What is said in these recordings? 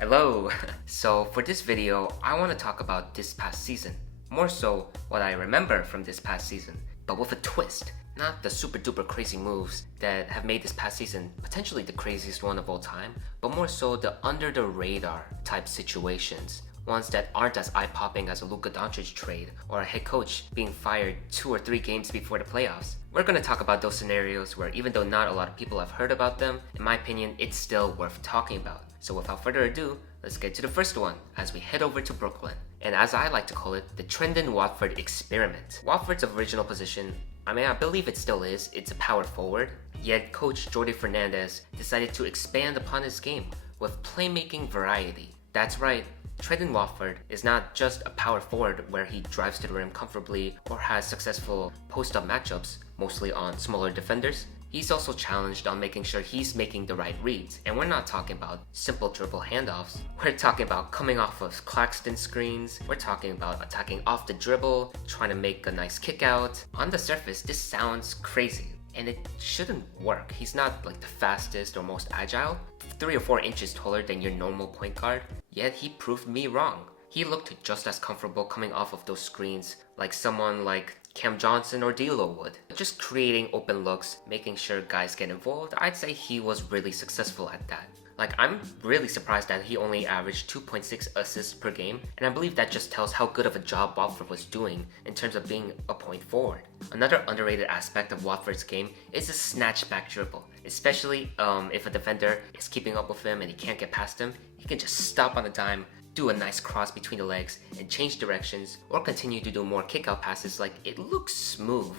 Hello! So for this video, I want to talk about this past season. More so, what I remember from this past season, but with a twist. Not the super duper crazy moves that have made this past season potentially the craziest one of all time, but more so the under the radar type situations. Ones that aren't as eye-popping as a Luka Doncic trade or a head coach being fired 2 or 3 games before the playoffs. We're going to talk about those scenarios where even though not a lot of people have heard about them, in my opinion, it's still worth talking about. So without further ado, let's get to the first one as we head over to Brooklyn. And as I like to call it, the Trendon Watford experiment. Watford's original position, I believe it still is, it's a power forward. Yet coach Jordi Fernandez decided to expand upon his game with playmaking variety. That's right. Trendon Watford is not just a power forward where he drives to the rim comfortably or has successful post-up matchups, mostly on smaller defenders. He's also challenged on making sure he's making the right reads, and we're not talking about simple dribble handoffs. We're talking about coming off of Claxton screens, we're talking about attacking off the dribble, trying to make a nice kick out. On the surface, this sounds crazy, and it shouldn't work. He's not like the fastest or most agile, 3 or 4 inches taller than your normal point guard, yet he proved me wrong. He looked just as comfortable coming off of those screens like someone like Cam Johnson or D'Lo would. Just creating open looks, making sure guys get involved, I'd say he was really successful at that. I'm really surprised that he only averaged 2.6 assists per game, and I believe that just tells how good of a job Watford was doing in terms of being a point forward. Another underrated aspect of Watford's game is the snatchback dribble, especially if a defender is keeping up with him and he can't get past him. He can just stop on a dime, do a nice cross between the legs, and change directions, or continue to do more kick-out passes. It looks smooth.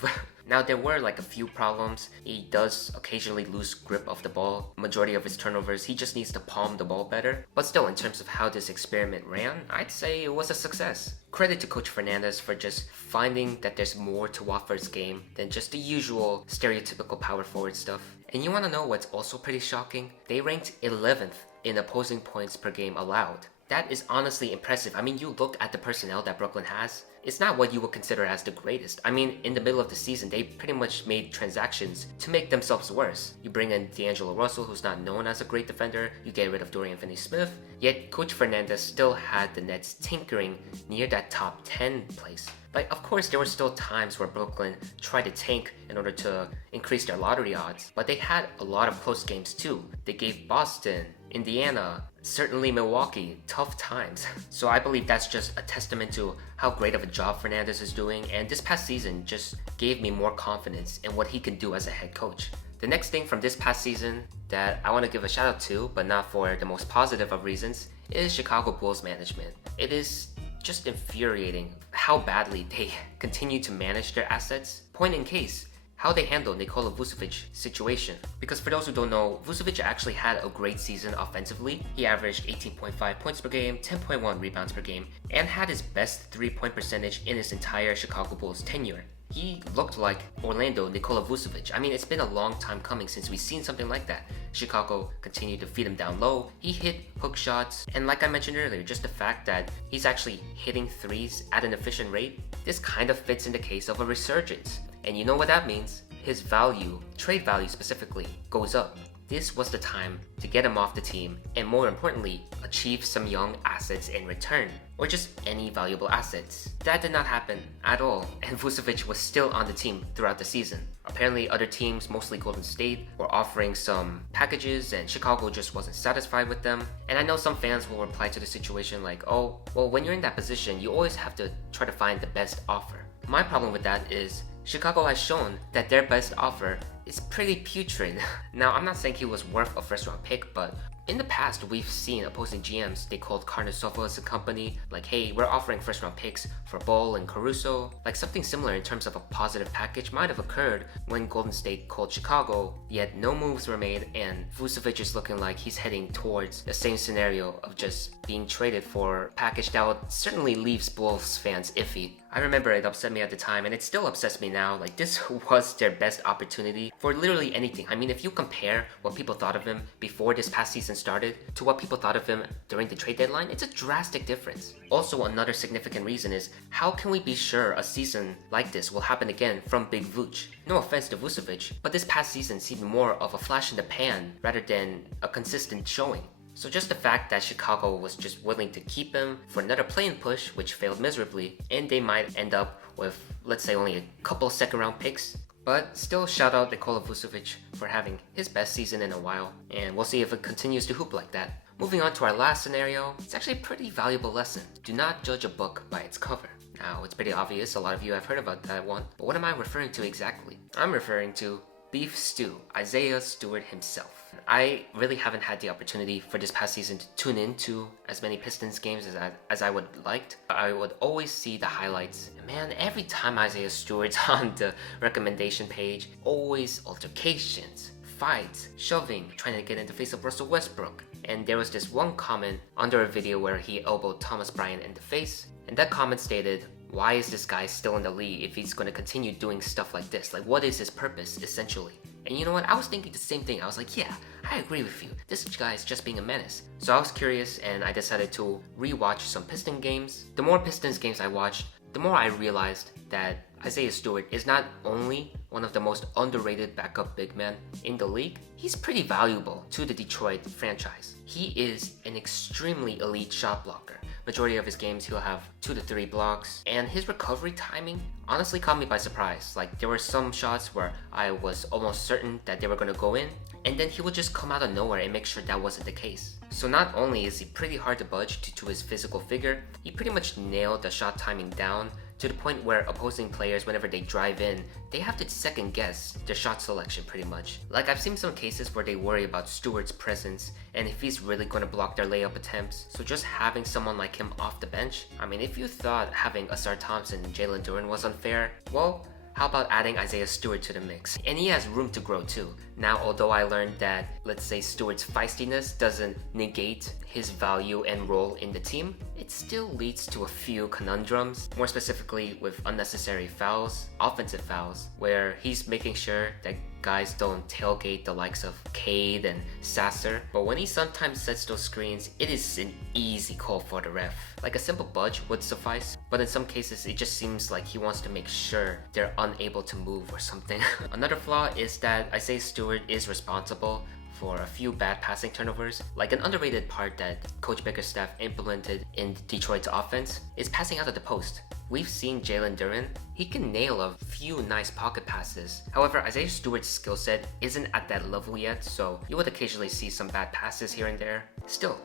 Now there were a few problems. He does occasionally lose grip of the ball. Majority of his turnovers, he just needs to palm the ball better. But still, in terms of how this experiment ran, I'd say it was a success. Credit to Coach Fernandez for just finding that there's more to Watford's game than just the usual stereotypical power forward stuff. And you want to know what's also pretty shocking? They ranked 11th in opposing points per game allowed. That is honestly impressive. You look at the personnel that Brooklyn has, it's not what you would consider as the greatest. In the middle of the season, they pretty much made transactions to make themselves worse. You bring in D'Angelo Russell, who's not known as a great defender, you get rid of Dorian Finney-Smith, yet Coach Fernandez still had the Nets tinkering near that top 10 place. Of course, there were still times where Brooklyn tried to tank in order to increase their lottery odds, but they had a lot of close games too. They gave Boston, Indiana, certainly Milwaukee, tough times. So I believe that's just a testament to how great of a job Fernandez is doing, and this past season just gave me more confidence in what he can do as a head coach. The next thing from this past season that I want to give a shout out to, but not for the most positive of reasons, is Chicago Bulls management. It is just infuriating how badly they continue to manage their assets. Point in case, how they handle Nikola Vucevic situation. Because for those who don't know, Vucevic actually had a great season offensively. He averaged 18.5 points per game, 10.1 rebounds per game, and had his best 3-point percentage in his entire Chicago Bulls tenure. He looked like Orlando Nikola Vucevic. It's been a long time coming since we've seen something like that. Chicago continued to feed him down low. He hit hook shots, and like I mentioned earlier, just the fact that he's actually hitting threes at an efficient rate, this kind of fits in the case of a resurgence. And you know what that means? His value, trade value specifically, goes up. This was the time to get him off the team, and more importantly, achieve some young assets in return, or just any valuable assets. That did not happen at all, and Vucevic was still on the team throughout the season. Apparently other teams, mostly Golden State, were offering some packages, and Chicago just wasn't satisfied with them. And I know some fans will reply to the situation like, oh, well, when you're in that position, you always have to try to find the best offer. My problem with that is Chicago has shown that their best offer is pretty putrid. Now, I'm not saying he was worth a first-round pick, but in the past, we've seen opposing GMs, they called Carnesovas and company, hey, we're offering first-round picks for Ball and Caruso. Something similar in terms of a positive package might have occurred when Golden State called Chicago, yet no moves were made, and Vucevic is looking like he's heading towards the same scenario of just being traded for a package that certainly leaves Bulls fans iffy. I remember it upset me at the time, and it still upsets me now. This was their best opportunity for literally anything. If you compare what people thought of him before this past season started to what people thought of him during the trade deadline, it's a drastic difference. Also, another significant reason is, how can we be sure a season like this will happen again from Big Vooch? No offense to Vucevic, but this past season seemed more of a flash in the pan rather than a consistent showing. So just the fact that Chicago was just willing to keep him for another play-in push, which failed miserably, and they might end up with, let's say, only a couple second round picks. But still, shout out Nikola Vucevic for having his best season in a while, and we'll see if it continues to hoop like that. Moving on to our last scenario, it's actually a pretty valuable lesson. Do not judge a book by its cover. Now, it's pretty obvious, a lot of you have heard about that one, but what am I referring to exactly? I'm referring to Beef Stew, Isaiah Stewart himself. I really haven't had the opportunity for this past season to tune into as many Pistons games as I would liked. I would always see the highlights. And man, every time Isaiah Stewart's on the recommendation page, always altercations, fights, shoving, trying to get in the face of Russell Westbrook. And there was this one comment under a video where he elbowed Thomas Bryant in the face, and that comment stated, "Why is this guy still in the league if he's going to continue doing stuff like this? Like, what is his purpose, essentially?" And you know what? I was thinking the same thing. I was like, yeah, I agree with you. This guy is just being a menace. So I was curious and I decided to rewatch some Piston games. The more Pistons games I watched, the more I realized that Isaiah Stewart is not only one of the most underrated backup big men in the league, he's pretty valuable to the Detroit franchise. He is an extremely elite shot blocker. Majority of his games he'll have 2 to 3 blocks, and his recovery timing honestly caught me by surprise. Like, there were some shots where I was almost certain that they were going to go in, and then he would just come out of nowhere and make sure that wasn't the case. So not only is he pretty hard to budge due to his physical figure, he pretty much nailed the shot timing down to the point where opposing players, whenever they drive in, they have to second guess their shot selection pretty much. Like, I've seen some cases where they worry about Stewart's presence and if he's really going to block their layup attempts. So just having someone like him off the bench, I mean, if you thought having Asar Thompson and Jalen Duren was unfair, well, how about adding Isaiah Stewart to the mix? And he has room to grow too. Now, although I learned that, let's say, Stewart's feistiness doesn't negate his value and role in the team, it still leads to a few conundrums, more specifically with unnecessary fouls, offensive fouls, where he's making sure that guys don't tailgate the likes of Cade and Sasser. But when he sometimes sets those screens, it is an easy call for the ref. Like, a simple budge would suffice, but in some cases it just seems like he wants to make sure they're unable to move or something. Another flaw is that Isaiah Stewart is responsible for a few bad passing turnovers. Like, an underrated part that Coach Bickerstaff implemented in Detroit's offense is passing out of the post. We've seen Jalen Duren, he can nail a few nice pocket passes. However, Isaiah Stewart's skill set isn't at that level yet, so you would occasionally see some bad passes here and there. Still,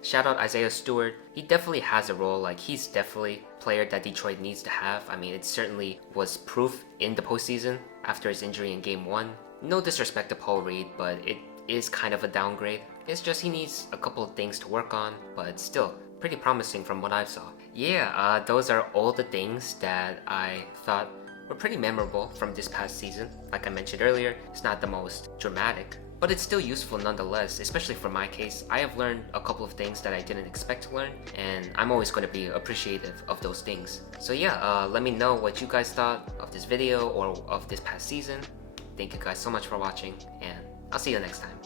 shout out Isaiah Stewart. He definitely has a role. Like, he's definitely a player that Detroit needs to have. I mean, it certainly was proof in the postseason after his injury in Game 1. No disrespect to Paul Reed, but it is kind of a downgrade. It's just he needs a couple of things to work on, but still pretty promising from what I saw. Yeah, those are all the things that I thought were pretty memorable from this past season. Like I mentioned earlier, it's not the most dramatic, but it's still useful nonetheless, especially for my case. I have learned a couple of things that I didn't expect to learn, and I'm always going to be appreciative of those things. So yeah, let me know what you guys thought of this video or of this past season. Thank you guys so much for watching, and I'll see you next time.